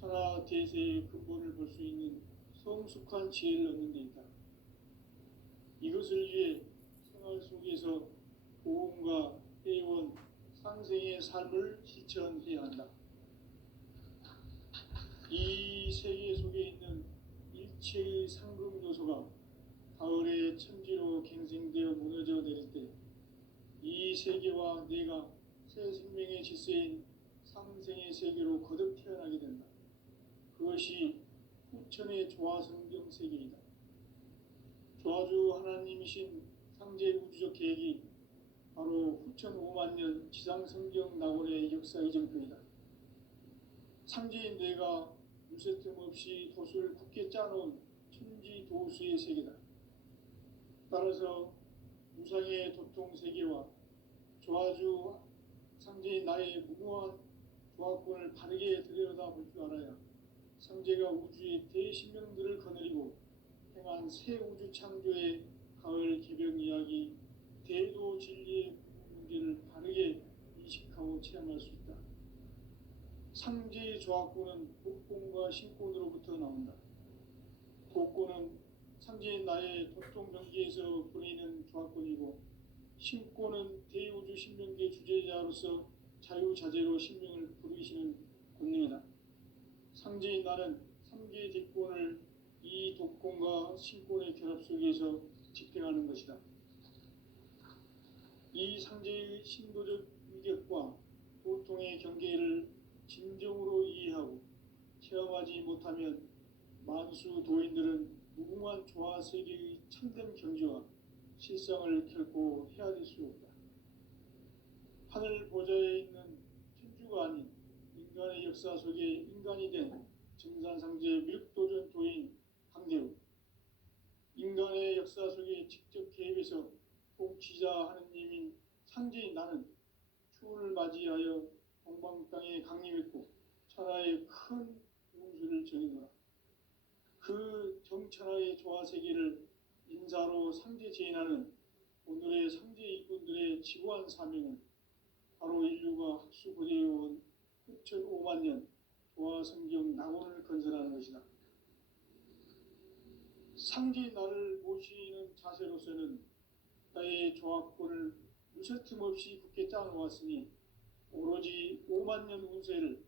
천하 대세의 근본을 볼 수 있는 성숙한 지혜를 얻는 데 있다. 이것을 위해 생활 속에서 고음과 회원, 상생의 삶을 실천해야 한다. 이 세계 속에 있는 일체의 상급 요소가 가을의 천지로 갱생되어 무너져 내릴 때 이 세계와 내가 새 생명의 질서인 상생의 세계로 거듭 태어나게 된다. 그것이 후천의 조화성경 세계이다. 조화주 하나님이신 상제 우주적 계획이 바로 후천 5만 년 지상성경 낙원의 역사 이정표이다. 상제인 내가 유세틈 없이 도수를 굳게 짜놓은 천지 도수의 세계다. 따라서 무상의 도통 세계와 조화주 상제인 나의 무모한 조화권을 바르게 들여다볼 줄 알아야 상제가 우주의 대신명들을 거느리고 행한 새 우주 창조의 가을 개벽 이야기, 대도 진리의 문제를 바르게 인식하고 체험할 수 있다. 상제의 조화권은 독권과 신권으로부터 나온다. 독권은 상제인 나의 도통 경계에서 보내는 조화권이고, 신권은 대우주 신명계 주제자로서 자유자재로 신명을 부르시는 권능이다. 상제인 나는 3개의 대권을 이 독권과 신권의 결합 속에서 집행하는 것이다. 이 상제의 신도적 위격과 도통의 경계를 진정으로 이해하고 체험하지 못하면 만수 도인들은 무궁한 조화 세계의 참된 경지와 실상을 결코 헤아릴 수 없다. 하늘 보좌에 있는 천주가 아닌 인간의 역사 속에 인간이 된 증산상제 밀도전 도인 강대우, 인간의 역사 속에 직접 개입해서 통치자 하느님인 상제인 나는 추운을 맞이하여 동방 땅에 강림했고 천하의 큰 운수를 정해노라. 그 정천하의 조화 세계를 인사로 상제 제인하는 오늘의 상제 일꾼들의 지고한 사명은 바로 인류가 학수고대해온 후천 5만 년 조화 성경 낙원을 건설하는 것이다. 상제인 나를 모시는 자세로서는 나의 조화권을 무쇠틈 없이 굳게 짜놓았으니 오로지 5만 년 운세를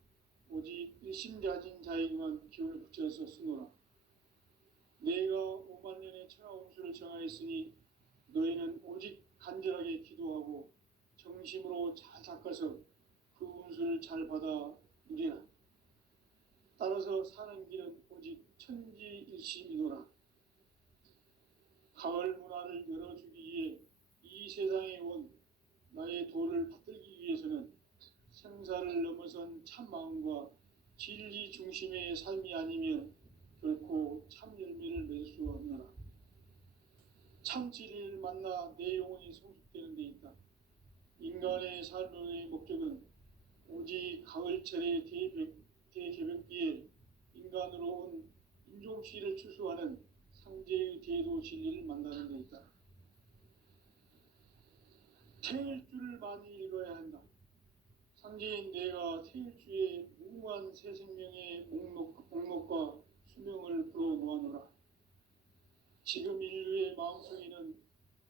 오직 일심자진 자에게만 기운을 붙여서 쓰노라. 내가 5만 년의 천하 운수를 정하였으니 너희는 오직 간절하게 기도하고 정심으로 잘 닦아서 그 운수를 잘 받아 누리라. 따라서 사는 길은 오직 천지일심이노라. 가을 문화를 열어주기 위해 이 세상에 온 나의 도를 받들기 위해서는 생사를 넘어선 참마음과 진리 중심의 삶이 아니면 결코 참 열매를 맺을 수 없노라. 참 진리를 만나 내 영혼이 성숙되는 데 있다. 인간의 삶의 목적은 오직 가을철의 대개벽기에 인간으로 온 인종시를 추수하는 상제의 대도 진리를 만나는 데 있다. 태일주를 많이 읽어야 한다. 상제인 내가 태일주의 무궁한 새 생명의 목록과 수명을 불어 놓아노라. 지금 인류의 마음속에는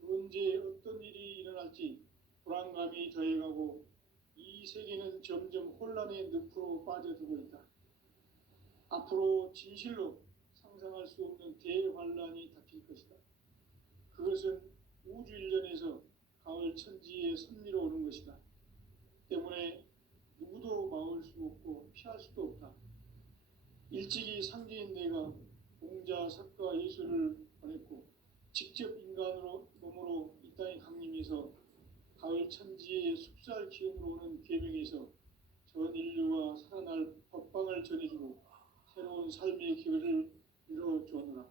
언제 어떤 일이 일어날지 불안감이 더해가고 이 세계는 점점 혼란의 늪으로 빠져들고 있다. 앞으로 진실로 상상할 수 없는 대환란이 닥칠 것이다. 그것은 우주 일전에서 가을 천지의 섭리로 오는 것이다. 때문에 누구도 막을 수 없고 피할 수도 없다. 일찍이 상제인 내가 공자, 석가, 예수를 보냈고 직접 인간으로 몸으로 이 땅에 강림해서 가을 천지의 숲살 기운으로 오는 계명에서 전 인류와 살아날 법방을 전해주고 새로운 삶의 기회를 이뤄주었노라.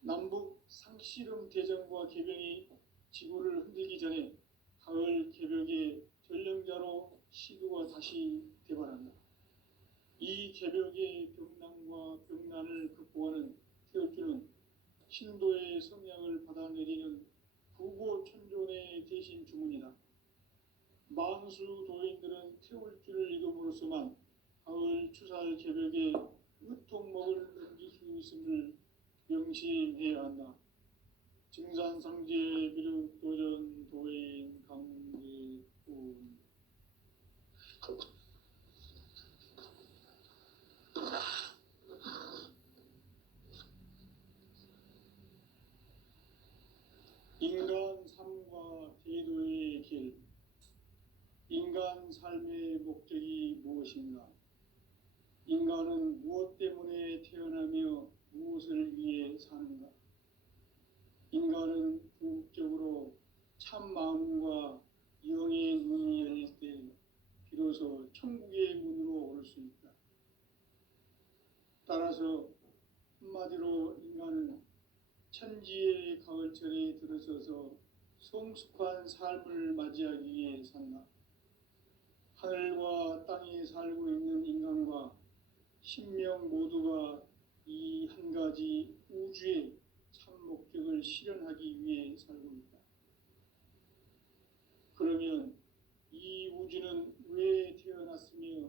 남북 상씨름 대전과 개병이 지구를 흔들기 전에 가을 개벽의 전령자로 시도가 다시 대발한다. 이 개벽의 병난과 병난을 극복하는 태울주는 신도의 성향을 받아내리는 부고천존의 대신 주문이다. 만수 도인들은 태울주를 읽음으로써만 가을 추살 개벽에 으통먹을 넘길 수 있음을 명심해야 한다. 증산상제 미륵 도전 도인 강제군. 인간 삶과 대도의 길. 인간 삶의 목적이 무엇인가? 인간은 무엇 때문에 태어나며 무엇을 위해 사는가? 인간은 궁극적으로 참 마음과 영의 문이 열릴 때 비로소 천국의 문으로 올 수 있다. 따라서 한마디로 인간은 천지의 가을철에 들어서서 성숙한 삶을 맞이하기 위해 산다. 하늘과 땅에 살고 있는 인간과 신명 모두가 이 한 가지 우주의 참 목적을 실현하기 위해 살고 있다. 그러면 이 우주는 왜 태어났으며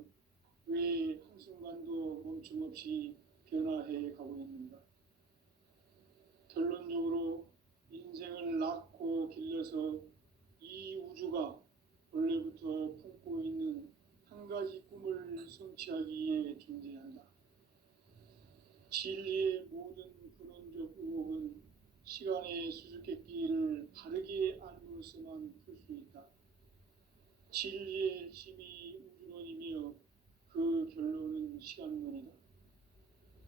왜 한순간도 멈춤없이 변화해 가고 있는가? 결론적으로 인생을 낳고 길러서 이 우주가 원래부터 품고 있는 한 가지 꿈을 성취하기 위해 존재한다. 진리의 모든 근원적 의혹은 시간의 수수께끼를 바르게 알므로서만 풀 수 있다. 진리의 핵심이 우주론이며 그 결론은 시간론이다.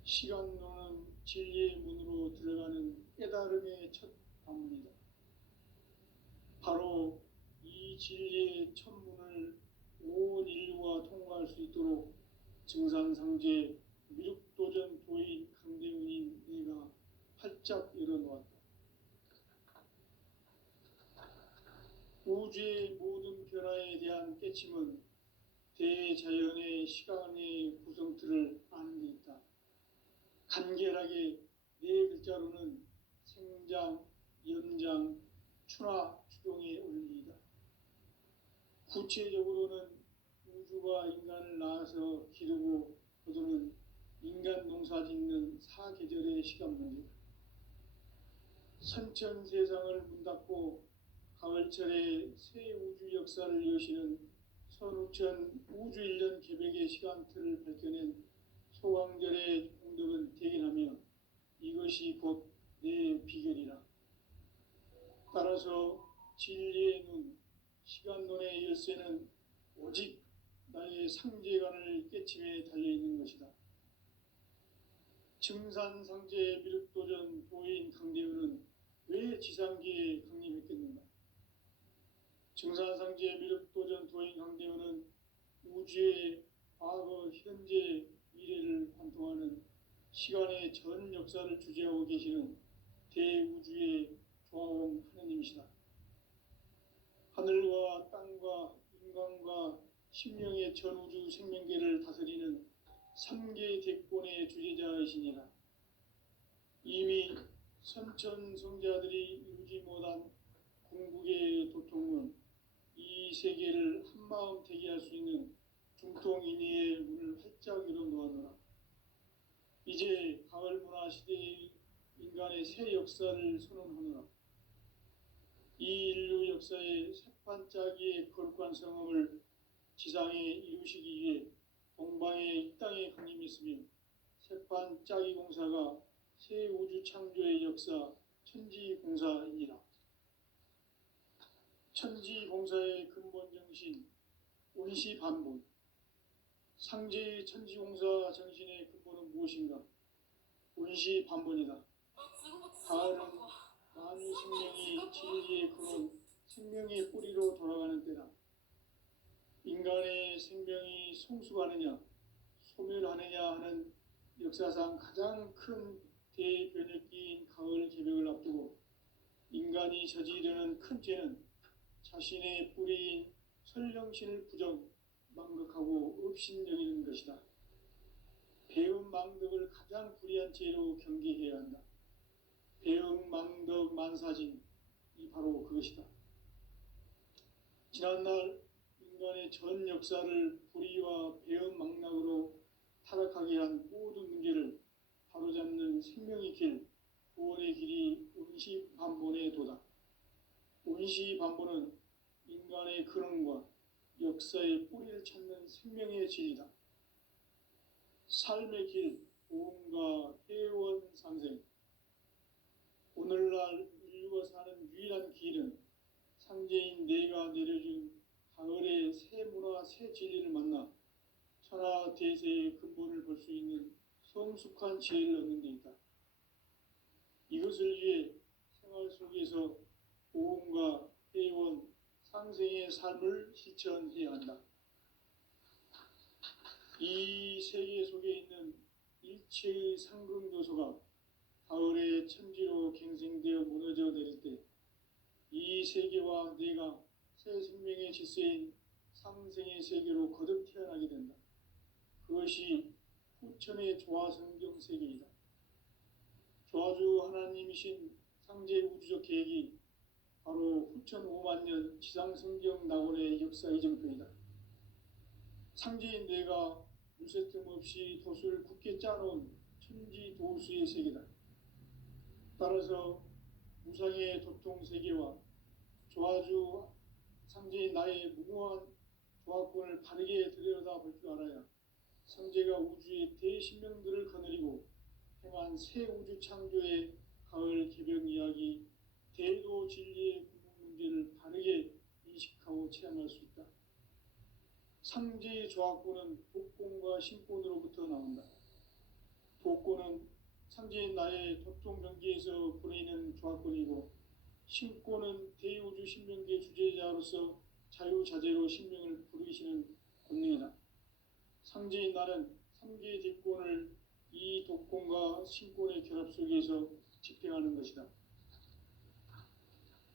시간론은 진리의 문으로 들어가는 깨달음의 첫 관문이다. 바로 이 진리의 첫 문을 온 인류가 통과할 수 있도록 증산상제 미륵도전 도인 강대훈인 내가 활짝 열어놓았다. 우주의 모든 변화에 대한 깨침은 대자연의 시간의 구성틀을 아는 데 있다. 간결하게 네 글자로는 생장, 연장, 추나 추동의 원리이다. 구체적으로는 우주가 인간을 낳아서 기르고 거두는 인간 농사 짓는 사계절의 시간 문제다. 선천 세상을 문 닫고 가을철에 새 우주 역사를 여시는 선우천 우주 1년 개벽의 시간틀을 밝혀낸 소강절의 공덕은 대견하며 이것이 곧 내 비결이라. 따라서 진리의 눈, 시간론의 열쇠는 오직 나의 상제관을 깨침에 달려있는 것이다. 증산상제 미륵도전 도인 강대훈은 왜 지상계에 강림했겠는가? 증산상제 미륵도전 도인 강대훈은 우주의 과거, 현재, 미래를 관통하는 시간의 전 역사를 주재하고 계시는 대우주의 조화원 하느님이시다. 하늘과 땅과 인간과 신명의 전우주 생명계를 다스리는 3개 대권의 주제자이시니라. 이미 선천성자들이 이루지 못한 궁극의 도통은 이 세계를 한마음 되게 할 수 있는 중통인의의 문을 활짝 열어놓았노라. 이제 가을 문화 시대의 인간의 새 역사를 선언하노라. 이 인류 역사의 새반짝이의 거룩한 성험을 지상에 이루시기 위해 동방의 이 땅에 강림했으며 새반짝이 공사가 새 우주 창조의 역사 천지공사이니라. 천지공사의 근본 정신 온시반본. 상제의 천지공사 정신의 근본은 무엇인가? 온시반본이다. 가을은 만유 생명이 진리의 근원, 생명의 뿌리로 돌아가는 때다. 인간의 생명이 성숙하느냐, 소멸하느냐 하는 역사상 가장 큰 대변혁기인 가을 개벽을 앞두고 인간이 저지르는 큰 죄는 자신의 뿌리인 설령신을 부정, 망극하고 업신여기는 것이다. 배운 망덕을 가장 불의한 죄로 경계해야 한다. 배운 망덕 만사진, 이 바로 그것이다. 지난날 인간의 전 역사를 불의와 배은망락으로 타락하게 한 모든 문제를 바로잡는 생명의 길, 구원의 길이 운시반본의 도다. 운시반본은 인간의 근원과 역사의 뿌리를 찾는 생명의 진리다. 삶의 길, 보험과 회원 상생. 오늘날 인류가 사는 유일한 길은 상제인 내가 내려준 가을의 새 문화, 새 진리를 만나 천하 대세의 근본을 볼 수 있는 성숙한 지혜를 얻는 데 있다. 이것을 위해 생활 속에서 보험과 회원, 상생의 삶을 실천해야 한다. 이 세계 속에 있는 일체의 상근교소가 가을의 천지로 갱생되어 무너져 내릴 때 이 세계와 내가 새 생명의 질서인 상생의 세계로 거듭 태어나게 된다. 그것이 후천의 조화성경 세계이다. 조화주 하나님이신 상제 우주적 계획이 바로 후천 5만 년 지상성경 낙원의 역사 이정표이다. 상제인 내가 무쇠틈 없이 도수를 굳게 짜놓은 천지 도수의 세계다. 따라서 무상의 도통 세계와 조화주 상제인 나의 무궁한 조화권을 바르게 들여다볼 줄 알아야 성제가 우주의 대신명들을 거느리고 행한 새 우주 창조의 가을 개벽 이야기, 대도 진리의 궁극 문제를 바르게 인식하고 체험할 수 있다. 상제의 조화권은 독권과 신권으로부터 나온다. 독권은 상제인 나의 도통병기에서 보내는 조화권이고, 신권은 대우주 신명계 주제자로서 자유자재로 신명을 부르시는 권능이다. 상제인 나는 3개의 대권을 이 독권과 신권의 결합 속에서 집행하는 것이다.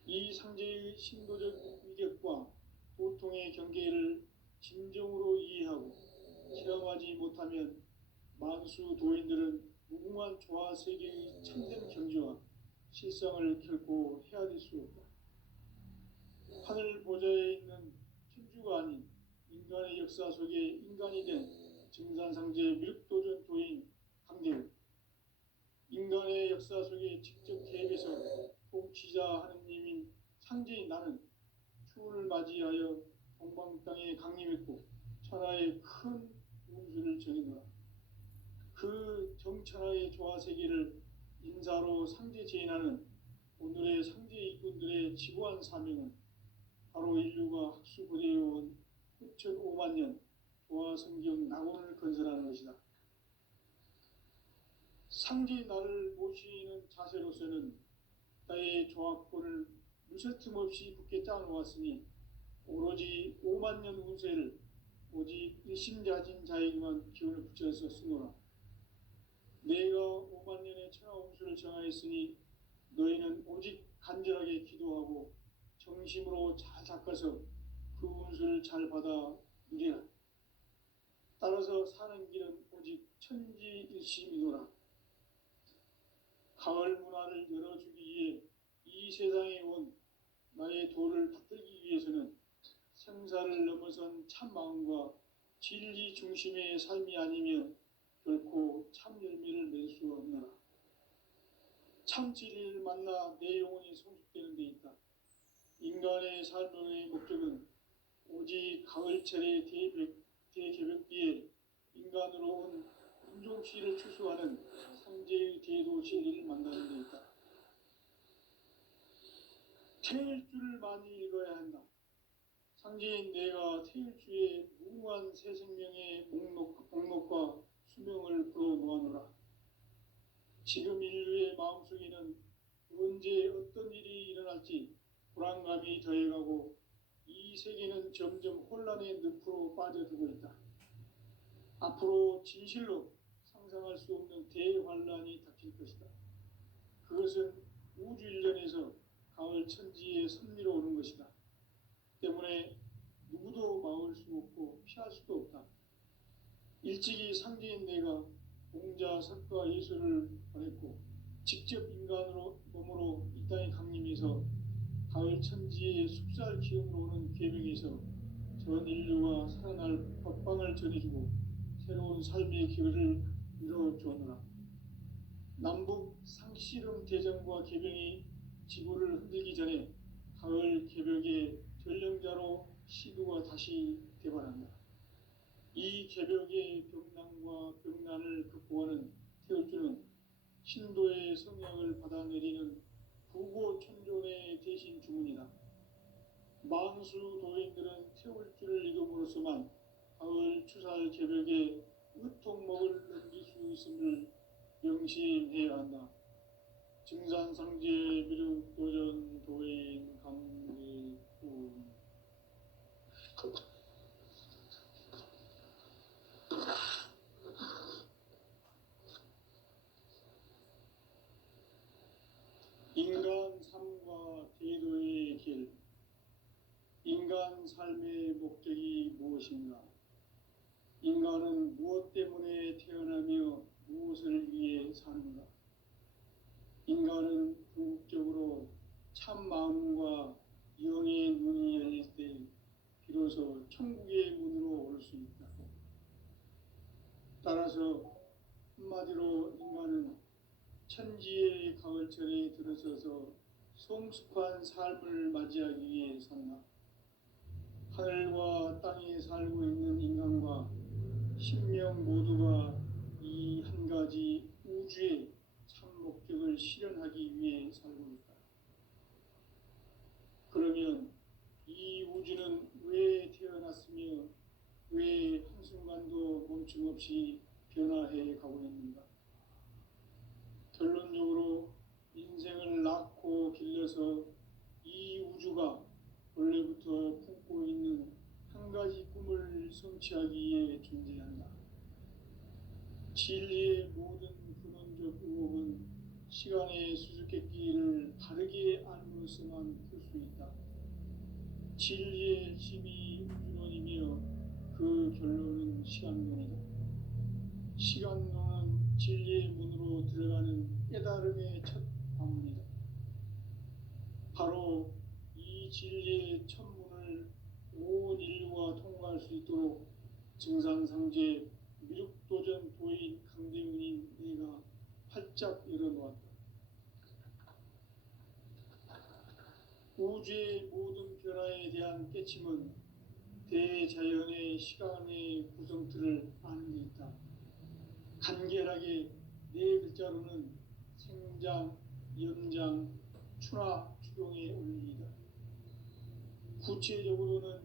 이 상제의 신도적 위격과 보통의 경계를 진정으로 이해하고 체험하지 못하면 만수 도인들은 무궁한 조화 세계의 참된 경지와 실상을 결코 헤아릴 수 없다. 하늘 보좌에 있는 천주가 아닌 인간의 역사 속에 인간이 된 증산상제 밀도전 도인 강대우, 인간의 역사 속에 직접 개입해서 통치자 하느님인 상제인 나는 추운을 맞이하여 동방 땅에 강림했고 천하의 큰 운수를 정해놓아 그 정천하의 조화 세계를 인사로 상제 제인하는 오늘의 상제 일꾼들의 지구한 사명은 바로 인류가 학수고대해온 후천 5만 년 조화 성경 낙원을 건설하는 것이다. 상제인 나를 모시는 자세로서는 나의 조화권을 무쇠틈 없이 굳게 짜놓았으니 오로지 5만 년 운세를 오직 일심자진 자에게만 기운을 붙여서 쓰노라. 내가 5만 년의 천하 운수를 정하였으니 너희는 오직 간절하게 기도하고 정심으로 잘 닦아서 그 운수를 잘 받아 누리라. 따라서 사는 길은 오직 천지일심이노라. 가을 문화를 열어주기 위해 이 세상에 온 나의 도를 받들기 위해서는 생사를 넘어선 참 마음과 진리 중심의 삶이 아니면 결코 참 열매를 맺을 수 없노라. 참 진리를 만나 내 영혼이 성숙되는 데 있다. 인간의 삶의 목적은 오직 가을철의 대개벽비에 인간으로 온 인종씨를 추수하는 상제의 대도 진리를 만나는 데 있다. 태일주를 많이 읽어야 한다. 상제인 내가 태일주의 무궁한 새 생명의 목록과 수명을 불어 모아노라. 지금 인류의 마음속에는 언제 어떤 일이 일어날지 불안감이 더해가고 이 세계는 점점 혼란의 늪으로 빠져들고 있다. 앞으로 진실로 상상할 수 없는 대환란이 닥칠 것이다. 그것은 우주 일련에서 가을 천지의 섭리로 오는 것이다. 때문에 누구도 막을 수 없고 피할 수도 없다. 일찍이 상제인 내가 공자, 석가, 예수를 보냈고 직접 인간으로 몸으로 이 땅에 강림해서 가을 천지의 숲살 기운으로 오는 계명에서 전 인류가 살아날 법방을 전해주고 새로운 삶의 기회를 열어주었노라. 남북 상씨름 대전과 개병이 지구를 흔들기 전에 가을 개벽의 전령자로 시도가 다시 대발한다. 이 개벽의 벽난과 벽난을 극복하는 태울주는 신도의 성약을 받아내리는 부고천존의 대신 주문이다. 망수 도인들은 태울주를 이름으로서만 가을 추살 개벽에 으통목을 넘길 수 있음을 명심해야 한다. 증산상제 미륵 도전 도인 강대군. 인간 삶과 대도의 길. 인간 삶의 목적이 무엇인가? 인간은 무엇 때문에 태어나며 무엇을 위해 사는가? 인간은 궁극적으로 참 마음과 영의 문이 열릴 때 비로소 천국의 문으로 올 수 있다. 따라서 한마디로 인간은 천지의 가을철에 들어서서 성숙한 삶을 맞이하기 위해 산다. 하늘과 땅에 살고 있는 인간과 신명 모두가 이 한 가지 우주의 참 목적을 실현하기 위해 살고 있다. 그러면 이 우주는 왜 태어났으며 왜 한순간도 멈춤없이 변화해 가고 있는가? 결론적으로 인생을 낳고 길러서 이 우주가 원래부터 품고 있는 한 가지 꿈을 성취하기 위해 존재한다. 진리의 모든 근원적 의혹은 시간의 수수께끼를 바르게 알므로서만 풀 수 있다. 진리의 핵심이 우주론이며 그 결론은 시간론이다. 시간론은 진리의 문으로 들어가는 깨달음의 첫 방문이다. 바로 이 진리의 첫 문을 온 인류가 통과할 수 있도록 증산상제 미륵도전 도인 강대훈인 내가 활짝 열어놓았다. 우주의 모든 변화에 대한 깨침은 대자연의 시간의 구성틀을 아는 데 있다. 간결하게 네 글자로는 생장, 연장, 추나 추동의 원리이다. 구체적으로는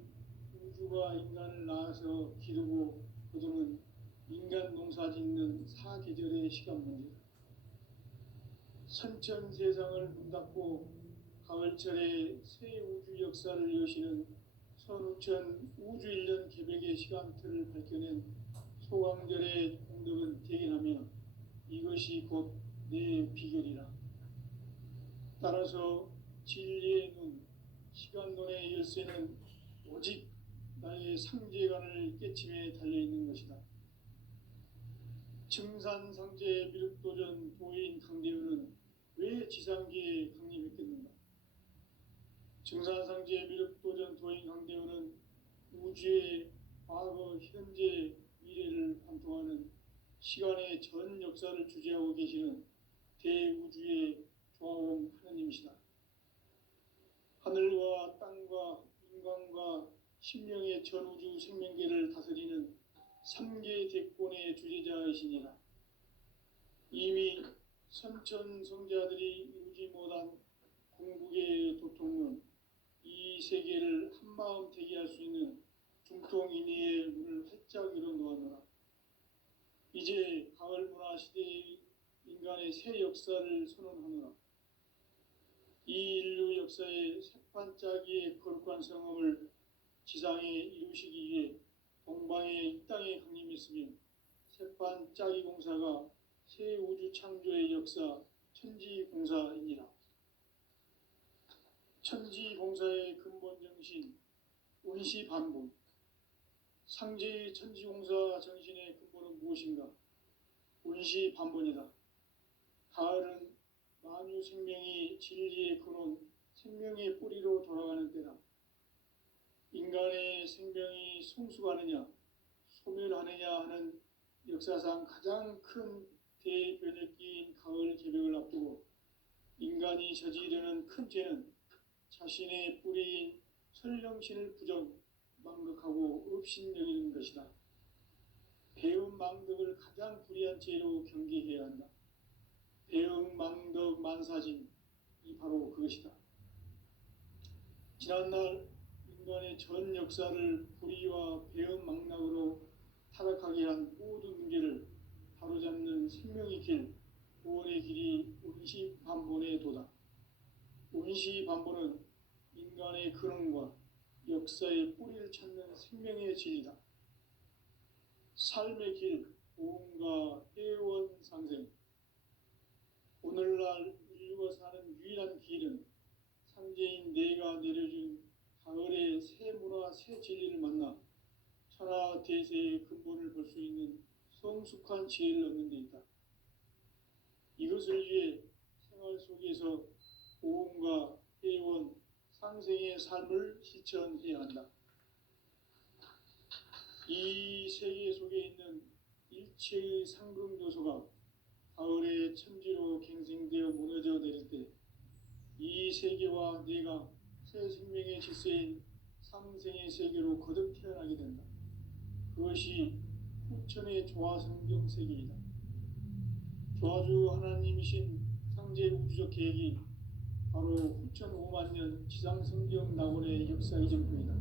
우주가 인간을 낳아서 기르고 거두는 인간 농사 짓는 사계절의 시간 문제다. 선천 세상을 문 닫고 가을철에 새 우주 역사를 여시는 선우천 우주 1년 개벽의 시간틀을 밝혀낸 소강절의 공덕은 대견하며 이것이 곧 내 비결이라. 따라서 진리의 눈, 시간론의 열쇠는 오직 나의 상제관을 깨침에 달려있는 것이다. 증산상제 미륵도전 도인 강대훈은 왜 지상계에 강림했겠는가? 증산상제 미륵도전 도인 강대훈은 우주의 과거, 현재, 미래를 관통하는 시간의 전 역사를 주재하고 계시는 대우주의 조화원 하느님이시다. 하늘과 땅과 인간과 신명의 전우주 생명계를 다스리는 3계 대권의 주재자이시니라. 이미 선천성자들이 이루지 못한 궁극의 도통론, 이 세계를 한마음 되게 할 수 있는 중통인의의 문을 활짝 열어놓았노라. 이제 가을 문화 시대의 인간의 새 역사를 선언하노라. 이 인류 역사의 새반짝이의 거룩한 성험을 지상에 이루시기 위해 동방의 이 땅에 강림했으며 새반짝이 공사가 새 우주 창조의 역사 천지공사이니라. 천지공사의 근본 정신 운시반본. 상제의 천지공사 정신의 근본은 무엇인가? 운시반본이다. 가을은 만유 생명이 진리의 근원, 생명의 뿌리로 돌아가는 때다. 인간의 생명이 성숙하느냐 소멸하느냐 하는 역사상 가장 큰 대변혁기인 가을 개벽을 앞두고 인간이 저지르는 큰 죄는 자신의 뿌리인 설령신을 망각하고 업신여기는 것이다. 배은망덕을 가장 불의한 죄로 경계해야 한다. 배은망덕 만사진이 바로 그것이다. 지난날 인간의 전 역사를 불의와 배은망락으로 타락하게 한 모든 문제를 바로잡는 생명의 길, 구원의 길이 운시반본의 도다. 운시반본은 인간의 근원과 역사의 뿌리를 찾는 생명의 진리다. 삶의 길, 보험과 애원상생. 오늘날 인류가 사는 유일한 길은 상제인 내가 내려준 가을의 새 문화, 새 진리를 만나 천하 대세의 근본을 볼 수 있는 성숙한 지혜를 얻는 데 있다. 이것을 위해 생활 속에서 보험과 애원, 상생의 삶을 실천해야 한다. 이 세계 속에 있는 일체의 상금 요소가 가을의 천지로 갱생되어 무너져 내릴 때 이 세계와 내가 새 생명의 질서인 상생의 세계로 거듭 태어나게 된다. 그것이 후천의 조화성경 세계이다. 조화주 하나님이신 상제 우주적 계획이 바로 후천 5만 년 지상성경 낙원의 역사 이전뿐이다.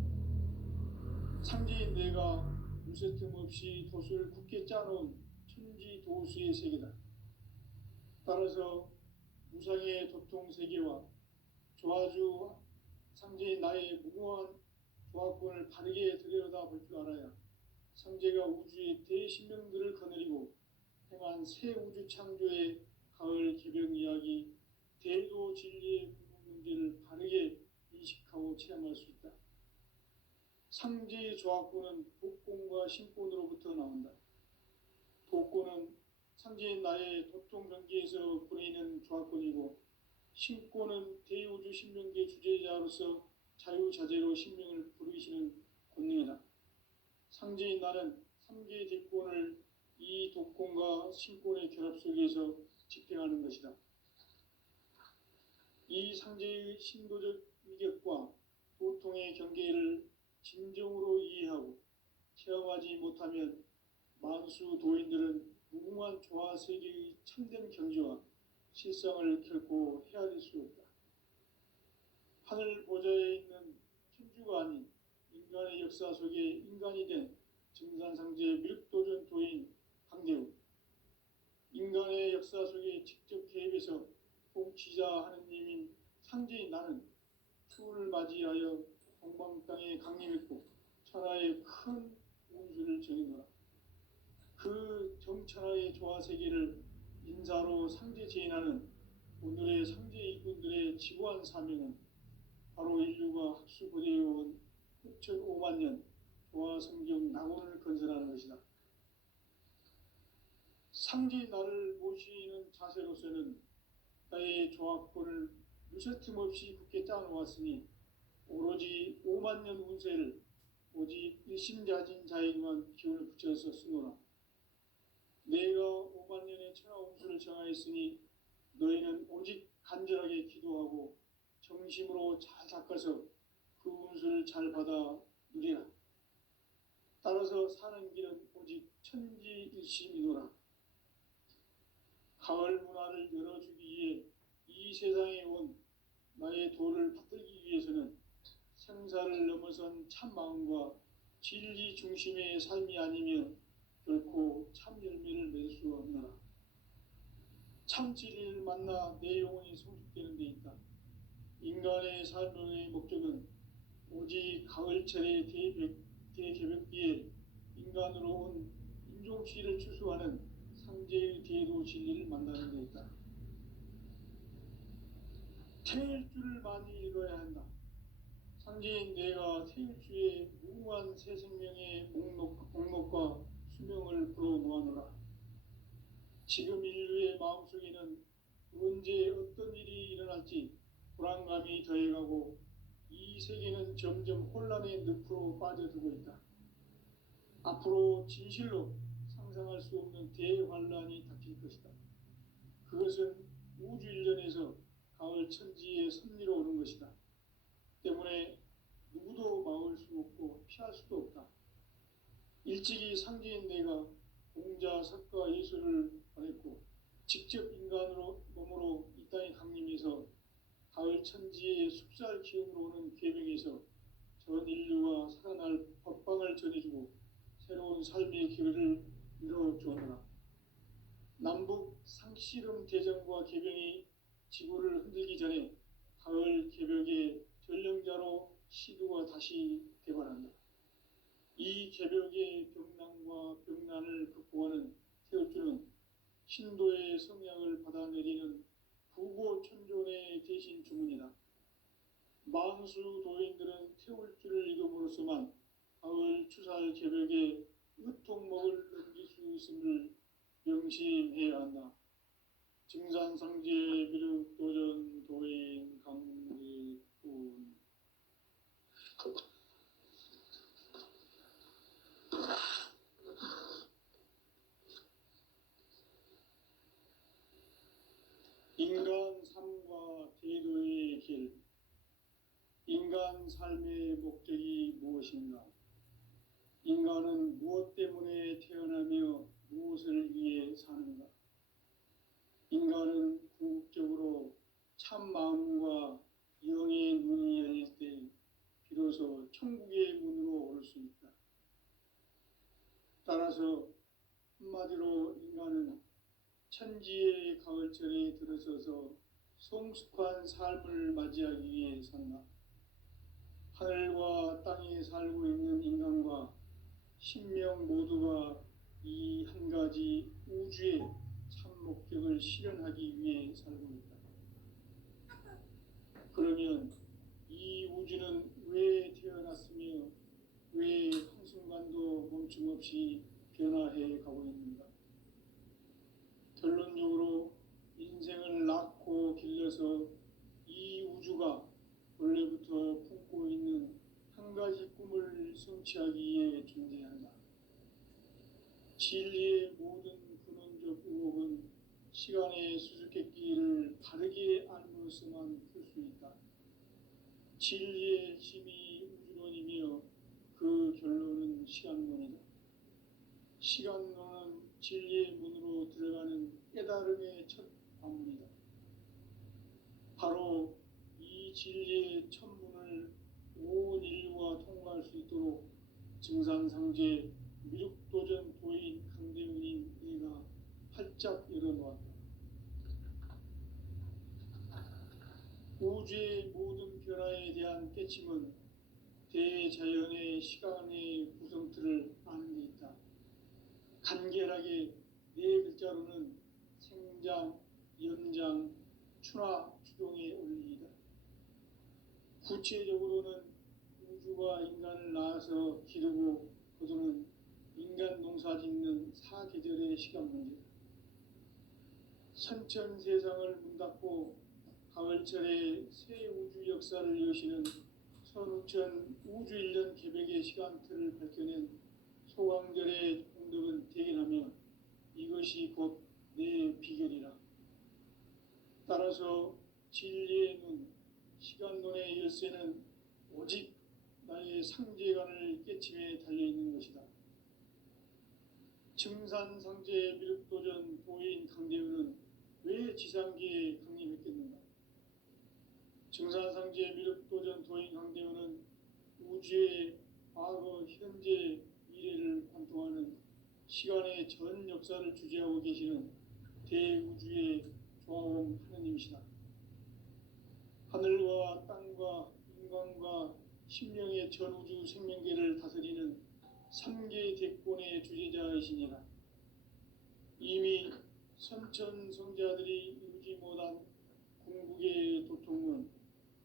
상제인 내가 무쇠 틈 없이 도수를 굳게 짜놓은 천지 도수의 세계다. 따라서 무상의 도통 세계와 조화주 상제인 나의 무궁한 조화권을 바르게 들여다볼 줄 알아야 상제가 우주의 대신명들을 거느리고 행한 새 우주 창조의 가을 개벽 이야기, 대도 진리의 궁극 문제를 바르게 인식하고 체험할 수 있다. 상제의 조화권은 독권과 신권으로부터 나온다. 독권은 상제인 나의 도통병기에서 보내는 조화권이고 신권은 대우주 신명계 주제자로서 자유자재로 신명을 부르시는 권능이다. 상제인 나는 3개의 대권을 이 독권과 신권의 결합 속에서 집행하는 것이다. 이 상제의 신도적 위격과 도통의 경계를 진정으로 이해하고 체험하지 못하면 만수 도인들은 무궁한 조화 세계의 참된 경지와 실상을 결코 헤아릴 수 없다. 하늘 보좌에 있는 천주가 아닌 인간의 역사 속에 인간이 된 증산상제 밀도전 도인 강대우, 인간의 역사 속에 직접 개입해서 통치자 하느님인 상제인 나는 추운을 맞이하여 동방 땅에 강림했고 천하의 큰 운수를 정해노라. 그 정천하의 조화 세계를 인사로 상제 제인하는 오늘의 상제 일꾼들의 지구한 사명은 바로 인류가 학수고대해온 6,5만 년 조화 성경 낙원을 건설하는 것이다. 상제 나를 모시는 자세로서는 나의 조화권을 무쇠틈 없이 굳게 짜놓았으니 오로지 5만 년 운세를 오직 일심자진 자에게만 기운을 붙여서 쓰노라. 내가 5만 년의 천하 운수를 정하였으니 너희는 오직 간절하게 기도하고 정심으로 잘 닦아서 그 운수를 잘 받아 누리라. 따라서 사는 길은 오직 천지일심이노라. 가을 문화를 열어주기 위해 이 세상에 온 나의 도를 받들기 위해서는 생사를 넘어선 참 마음과 진리 중심의 삶이 아니면 결코 참 열매를 맺을 수 없노라. 참 진리를 만나 내 영혼이 성숙되는 데 있다. 인간의 삶의 목적은 오직 가을철의 대개벽기에 인간으로 온 인종치를 추수하는 상제의 대도 진리를 만나는 데 있다. 태일주를 많이 읽어야 한다. 상제인 내가 태일주의 무궁한 새 생명의 목록과 수명을 불어 모아노라. 지금 인류의 마음속에는 언제 어떤 일이 일어날지 불안감이 더해가고 이 세계는 점점 혼란의 늪으로 빠져들고 있다. 앞으로 진실로 상상할 수 없는 대환란이 닥칠 것이다. 그것은 우주 일련에서 가을 천지의 섭리로 오는 것이다. 때문에 누구도 막을 수 없고 피할 수도 없다. 일찍이 상제인 내가 공자, 석가, 예수를 보냈고 직접 인간으로 몸으로 이 땅에 강림해서 가을 천지의 숲살 기운으로 오는 계명에서 전 인류가 살아날 법방을 전해주고 새로운 삶의 길을 열어주었노라. 남북 상씨름 대전과 개병이 지구를 흔들기 전에 가을 개벽의 전령자로 시두가 다시 대발한다. 이 개벽의 병난과 병난을 극복하는 태울주는 신도의 성향을 받아내리는 부고천존의 대신 주문이다. 만수 도인들은 태울주를 읽음으로써만 가을 추살 개벽의 으통목을 넘길 수 있음을 명심해야 한다. 증산상제 미륵도전 도인 강리꾼. 인간 삶과 태도의 길. 인간 삶의 목적이 무엇인가? 인간은 무엇 때문에 태어나며 무엇을 위해 사는가? 인간은 궁극적으로 참 마음과 영의 문이 열릴 때 비로소 천국의 문으로 올 수 있다. 따라서 한마디로 인간은 천지의 가을철에 들어서서 성숙한 삶을 맞이하기 위해 산다. 하늘과 땅에 살고 있는 인간과 신명 모두가 이 한 가지 우주의 참 목적을 실현하기 위해 살고 있다. 그러면 이 우주는 왜 태어났으며 왜 한순간도 멈춤없이 변화해 가고 있는가? 결론적으로 인생을 낳고 길러서 이 우주가 원래부터 품고 있는 한 가지 꿈을 성취하기 위해 존재한다. 진리의 모든 근원적 의혹은 시간의 수수께끼를 바르게 알므로서만 풀 수 있다. 진리의 힘이 우주론이며 그 결론은 시간론이다. 시간론은 진리의 문으로 들어가는 깨달음의 첫 관문이다. 바로 이 진리의 첫 문을 온 인류가 통과할 수 있도록 증산상제 미륵도전 도인 강대문인 내가 활짝 열어놓았다. 우주의 모든 변화에 대한 깨침은 대자연의 시간의 구성틀을 아는 데 있다. 간결하게 네 글자로는 생장, 연장, 추나 추동의 원리이다. 구체적으로는 우주가 인간을 낳아서 기르고 거두는 인간 농사 짓는 사계절의 시간 문제다. 선천 세상을 문 닫고 가을철에 새 우주 역사를 여시는 선우천 우주 일년 개벽의 시간틀을 밝혀낸 소강절의 공덕은 대견하며 이것이 곧 내 비결이라. 따라서 진리의 눈, 시간론의 열쇠는 오직 나의 상제관을 깨침에 달려있는 것이다. 증산상제 미륵도전 도인 강대우는 왜 지상계에 강림했겠는가? 증산상제 미륵도전 도인 강대우는 우주의 과거, 현재, 미래를 관통하는 시간의 전 역사를 주재하고 계시는 대우주의 조화원 하느님이시다. 하늘과 땅과 인간과 신명의 전우주 생명계를 다스리는 삼계 대권의 주재자이시니라. 이미 선천성자들이 이루지 못한 궁극의 도통은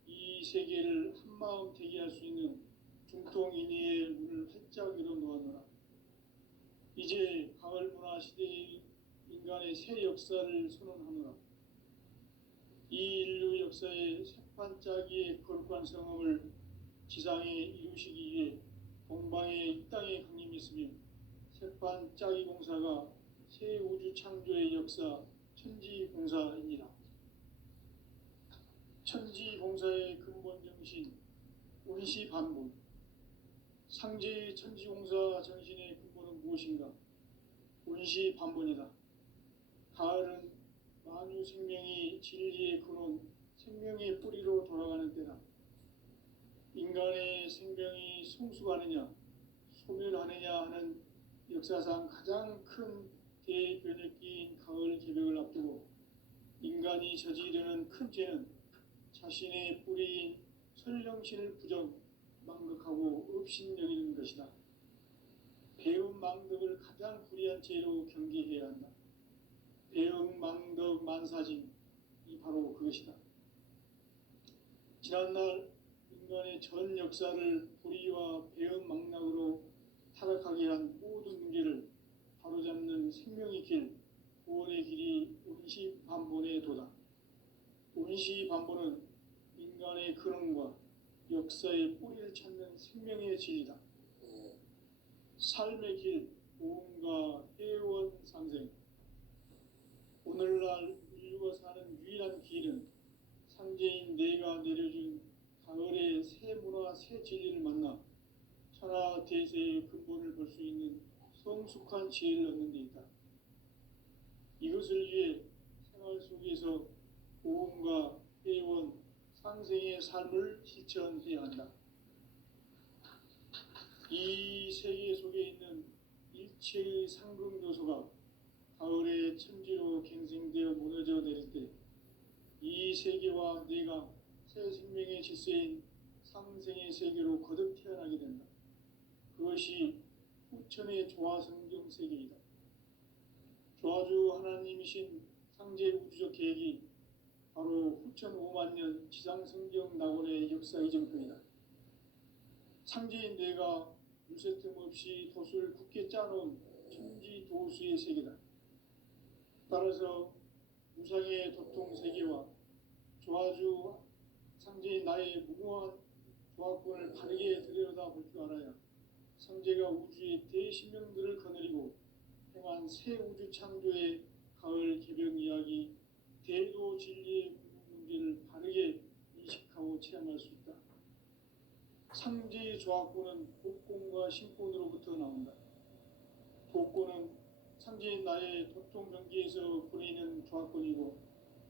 이 세계를 한마음 대기할 수 있는 중통인의의 문을 활짝 열어놓았노라. 이제 가을 문화 시대의 인간의 새 역사를 선언하노라. 이 인류 역사의 새판짜기의 거룩한 성음을 지상에 이루시기 위해 동방의 이 땅에 강림했으며 새판짜기 공사가 새 우주 창조의 역사 천지봉사입니다. 천지봉사의 근본 정신 운시반본. 상제의 천지공사 정신의 근본은 무엇인가? 운시반본이다. 가을은 만유 생명이 진리의 근원, 생명의 뿌리로 돌아가는 때다. 인간의 생명이 성숙하느냐, 소멸하느냐 하는 역사상 가장 큰 대변혁기인 가을 개벽을 앞두고 인간이 저지르는 큰 죄는 자신의 뿌리인 설령신을 망각하고 업신여기는 것이다. 배움 망덕을 가장 불의한 죄로 경계해야 한다. 배움 망덕 만사진이 바로 그것이다. 지난날 인간의 전 역사를 불의와 배움 망락으로 타락하게 한 모든 문제를 바로잡는 생명의 길, 구원의 길이 운시반본의 도다. 운시반본은 인간의 근원과 역사의 뿌리를 찾는 생명의 진리다. 삶의 길, 보험과 회원 상생. 오늘날 인류가 사는 유일한 길은 상제인 내가 내려준 가을의 새 문화, 새 진리를 만나 천하 대세의 근본을 볼 수 있는 성숙한 지혜를 얻는 데 있다. 이것을 위해 생활 속에서 보험과 회원, 상생의 삶을 실천해야 한다. 이 세계 속에 있는 일체의 상금 요소가 가을의 천지로 갱생되어 무너져 내릴 때 이 세계와 내가 새 생명의 질서인 상생의 세계로 거듭 태어나게 된다. 그것이 후천의 조화성경 세계이다. 조화주 하나님이신 상제 우주적 계획이 바로 후천 5만 년 지상성경 낙원의 역사 이전편이다. 상제인 내가 유세 틈 없이 도수를 굳게 짜놓은 천지 도수의 세계다. 따라서 무상의 도통 세계와 조화주 상제인 나의 무궁한 조화권을 바르게 들여다볼 줄 알아야 상제가 우주의 대신명들을 거느리고 행한 새 우주 창조의 가을 개벽 이야기, 대도 진리의 문제를 바르게 인식하고 체험할 수 있다. 상제의 조화권은 복권과 신권으로부터 나온다. 복권은 상제인 나의 도통 경계에서 보내는 조화권이고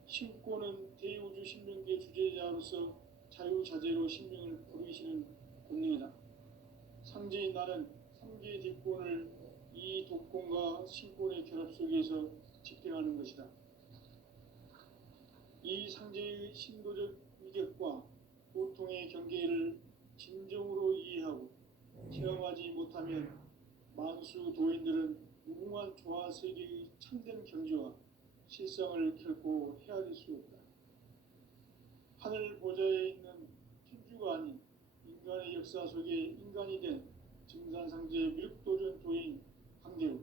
신권은 대우주 신명계 주제자로서 자유자재로 신명을 부르시는 본능이다. 상제인 나는 상제의 뒷권을 이 독권과 신권의 결합 속에서 집행하는 것이다. 이 상제의 신도적 위격과 고통의 경계를 진정으로 이해하고 체험하지 못하면 만수 도인들은 무궁한 조화 세계의 참된 경지와 실상을 결코 헤아릴 수 없다. 하늘 보좌에 있는 천주가 아닌 인간의 역사 속에 인간이 된 증산상제 밀도전 도인 강대우,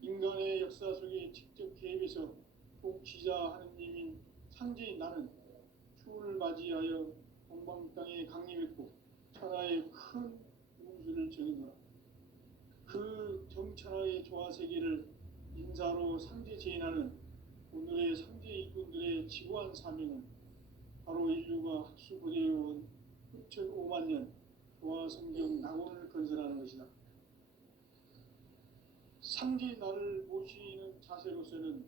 인간의 역사 속에 직접 개입해서 통치자 하느님인 상제인 나는 추운을 맞이하여 동방 땅에 강림했고 천하의 큰 운수를 정했노라. 그 정천하의 조화 세계를 인사로 상제 제인하는 오늘의 상제 일꾼들의 지구한 사명은 바로 인류가 학수고대해온 후천 5만 년 조화 성경 낙원을 건설하는 것이다. 상제 나를 모시는 자세로서는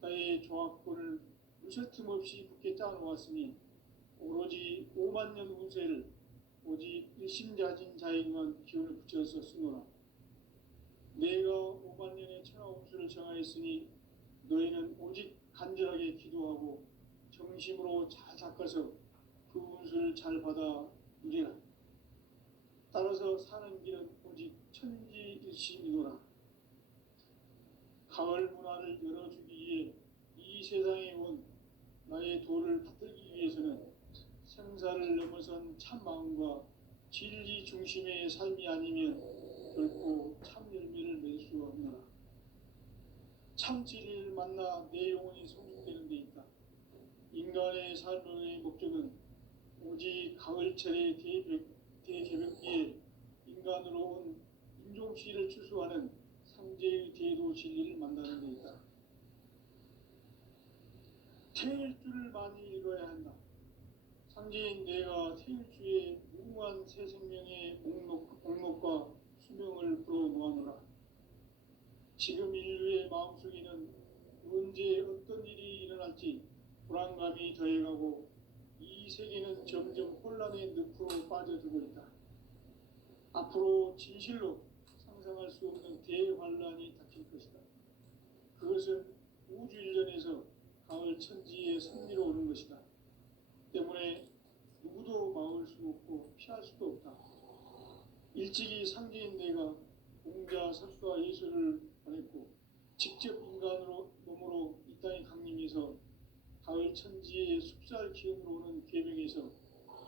나의 조화권을 무쇠틈 없이 굳게 짜놓았으니 오로지 5만 년 운세를 오직 일심자진 자에게만 기운을 붙여서 쓰노라. 내가 5만 년의 천하 운수를 정하였으니 너희는 오직 간절하게 기도하고 정심으로 잘 닦아서 그 운수를 잘 받아 누리라. 따라서 사는 길은 오직 천지일심이노라. 가을 문화를 열어주기 위해 이 세상에 온 나의 도를 받들기 위해서는 생사를 넘어선 참 마음과 진리 중심의 삶이 아니면 결코 참 열매를 맺을 수 없노라. 참 진리를 만나 내 영혼이 성숙되는 데 있다. 인간의 삶의 목적은 오직 가을철의 대개벽기에 인간으로 온 인종시를 추수하는 상제의 대도 진리를 만나는 데 있다. 태일주를 많이 읽어야 한다. 상제인 내가 태일주의 무궁한 새 생명의 목록과 수명을 불어놓아노라. 지금 인류의 마음속에는 언제 어떤 일이 일어날지 불안감이 더해가고 이 세계는 점점 혼란의 늪으로 빠져들고 있다. 앞으로 진실로 상상할 수 없는 대환란이 닥칠 것이다. 그것은 우주 일련에서 가을 천지의 승리로 오는 것이다. 때문에 누구도 막을 수 없고 피할 수도 없다. 일찍이 상제인 내가 공자, 석가, 예수를 보냈고 직접 인간으로 몸으로 이 땅에 강림해서 가을 천지의 숲살 기운으로 오는 계명에서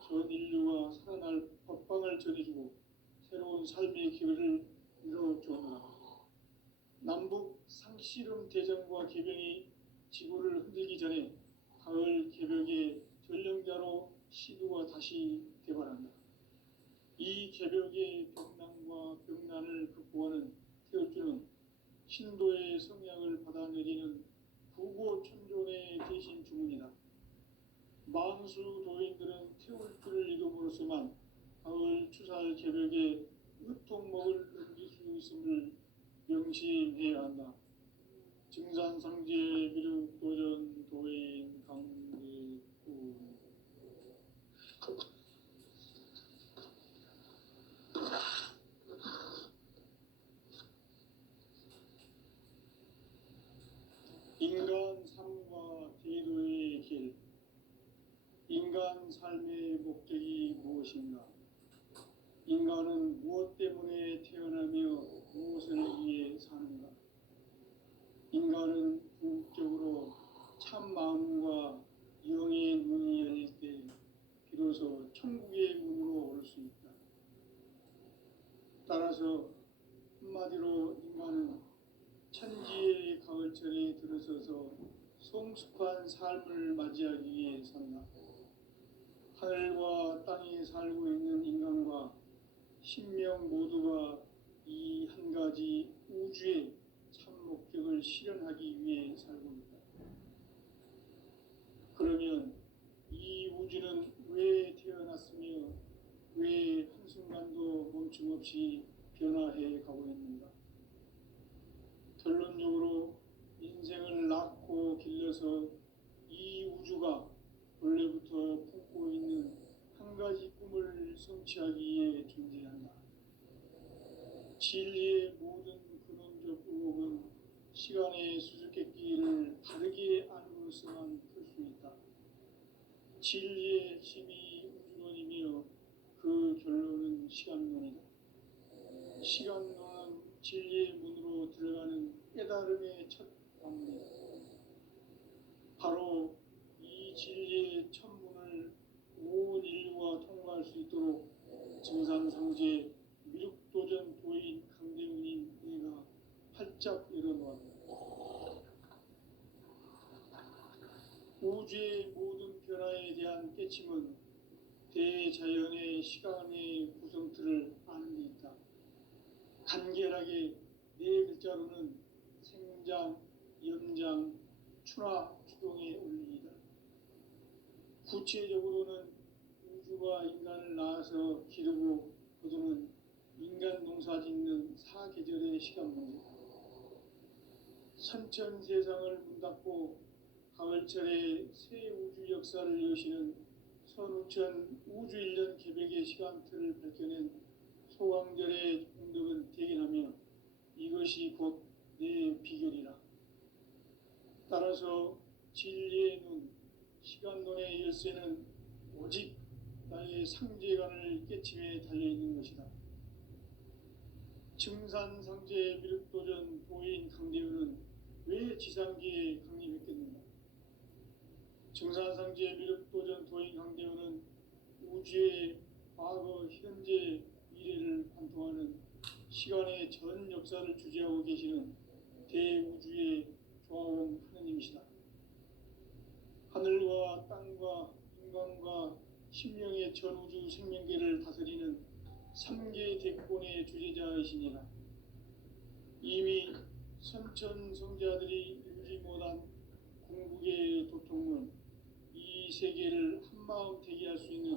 전 인류가 살아날 법방을 전해주고 새로운 삶의 기회를 이뤄주었노라. 남북 상씨름 대전과 계병이 지구를 흔들기 전에 가을 개벽의 전령자로 시두가 다시 개발한다. 이 개벽의 벽난과 벽난을 극복하는 태울주는 신도의 성약을 받아내리는 구고천존의 대신 주문이다. 만수 도인들은 태울주를 읽음으로써만 가을 추살 개벽의 의통목을 넘길 수 있음을 명심해야 한다. 증산상제 미륵도전 도인 강대구 인간 삶과 대도의 길. 인간 삶의 목적이 무엇인가? 인간은 무엇 때문에 태어나며 무엇을 위해 사는가? 인간은 궁극적으로 참 마음과 영의 문이 열릴 때 비로소 천국의 문으로 올 수 있다. 따라서 한마디로 인간은 천지의 가을철에 들어서서 성숙한 삶을 맞이하기 위해 산다. 하늘과 땅에 살고 있는 인간과 신명 모두가 이 한 가지 우주의 참 목적을 실현하기 위해 살고 있다. 그러면 이 우주는 왜 태어났으며 왜 한순간도 멈춤없이 변화해 가고 있는가? 결론적으로 인생을 낳고 길러서 이 우주가 원래부터 품고 있는 한 가지 꿈을 성취하기 위해 존재한다. 진리의 모든 근원적 의혹은 시간의 수수께끼를 다르게 알고서만 풀 수 있다. 진리의 핵심이 우주론이며 그 결론은 시간론이다. 시간론은 진리의 문으로 들어가는 깨달음의 첫 관문이다. 바로 이 진리의 첫 문을 온 인류가 통과할 수 있도록 증산상제 미륵도전 도인 강대훈인 내가 활짝 열어놓았다. 우주의 모든 변화에 대한 깨침은 대자연의 시간의 구성틀을 아는 데 있다. 간결하게 네 글자로는 생장, 연장, 추나 추동의 원리이다. 구체적으로는 우주가 인간을 낳아서 기르고 거두는 인간 농사 짓는 사계절의 시간 문제. 선천 세상을 문닫고 가을철에 새 우주 역사를 여시는 선우천 우주 일년 개벽의 시간틀을 밝혀낸 소강절의 공덕은 대견하며 이것이 곧 내 비결이라. 따라서 진리의 눈, 시간론의 열쇠는 오직 나의 상제관을 깨침에 달려있는 것이다. 증산상제 미륵도전 도인 강대훈은 왜 지상기에 강림했겠는가? 증산상제 미륵도전 도인 강대훈은 우주의 과거, 현재, 미래를 관통하는 시간의 전 역사를 주재하고 계시는 대우주의 조화원 하느님이시다. 하늘과 땅과 인간과 심령의 전우주 생명계를 다스리는 삼계 대권의 주제자이시니라. 이미 선천성자들이 이루지 못한 궁극의 도통은 이 세계를 한마음 되게 할 수 있는